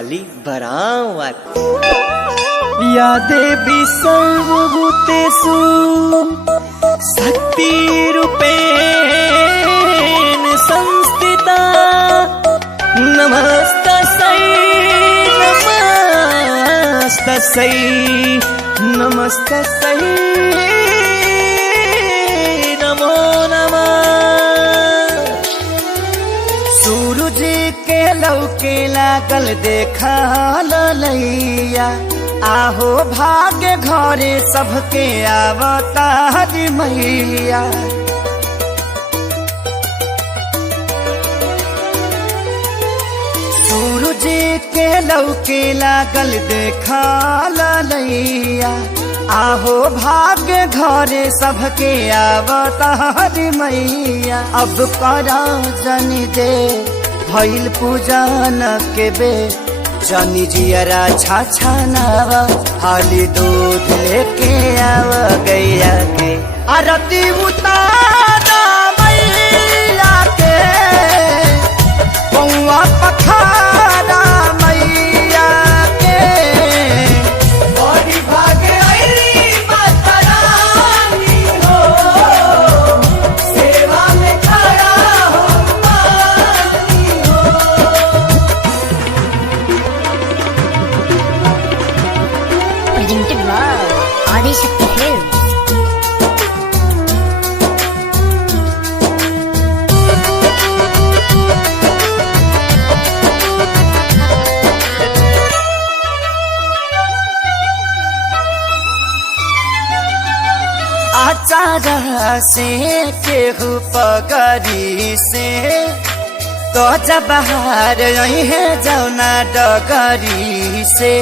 माली बरावर। या देवी सर्वभूतेषु शक्तिरूपेण संस्थिता नमस्तस्यै नमस्तस्यै नमस्तस्यै नमो नमः। सूरज के लौके लागल देखा ललैया आहो भाग्य घरे सबके अवतार मैया। सूरज के लौके लागल देखा ललैया आहो भाग्य घरे सबके अवतार मैया। अब करा जनी दे भइल पूजन के बे जनी जियरा छाछा नावा हाली दूध लेके आव गैया के आरती उतारा मैया के पौआ पखारा मैया के। बड़ी भागे आईली माता रानी हो सेवा में खड़ा हो पानी हो। Presented by Adishakti Films. आचार से केहू पगरी से तो जब बाहर यही है जौना डगरी से।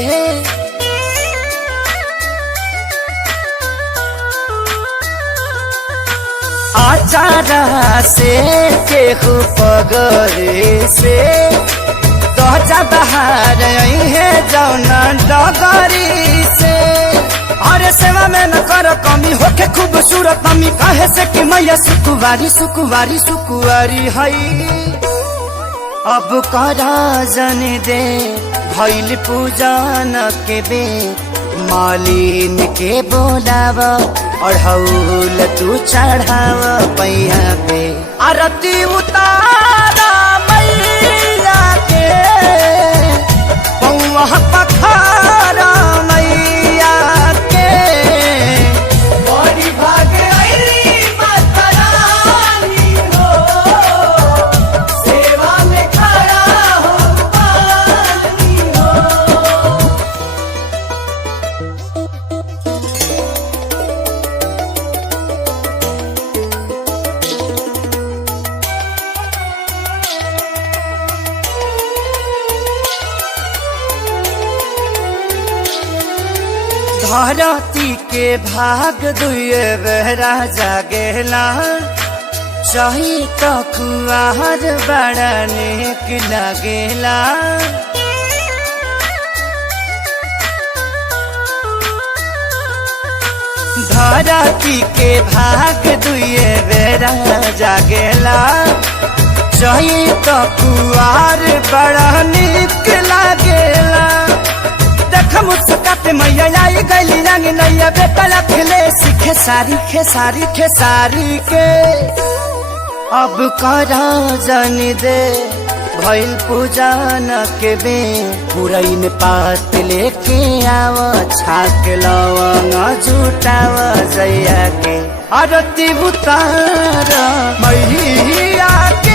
आचार से केहू पगरी से तो जब बाहर यही है जौना डगरी से। अरे सेवा में न करो कमी होके खूबसूरत मम्मी कहे से कि मैया सुकुवारी सुकुवारी सुकुवारी हई। अब करा जन दे भइल पूजन के बे मालिन के बोलाव अढ़ौल तू चढ़ाव पैया पे आरती उतारा मैया के पौआ पखारा मैया के। बड़ी भागे आईली माता रानी हो सेवा में खड़ा हो पानी हो। धरती के भाग दुए बेहरा जागेला चाही तो कुआर बड़ा नेक लगेला। धरती के भाग दुए बेरा जागेला चाही तो कुआर बड़ा नेक लगेला। मुस्काते मैया आई गली रंग नैया बेटा लखले सीखे सारी खेसारी खेसारी के। अब करा जनी दे भइल पूजन के बे पुरैन पात लेके आव छाक लवंग जुटाव जैया के आरती उतार मैया के।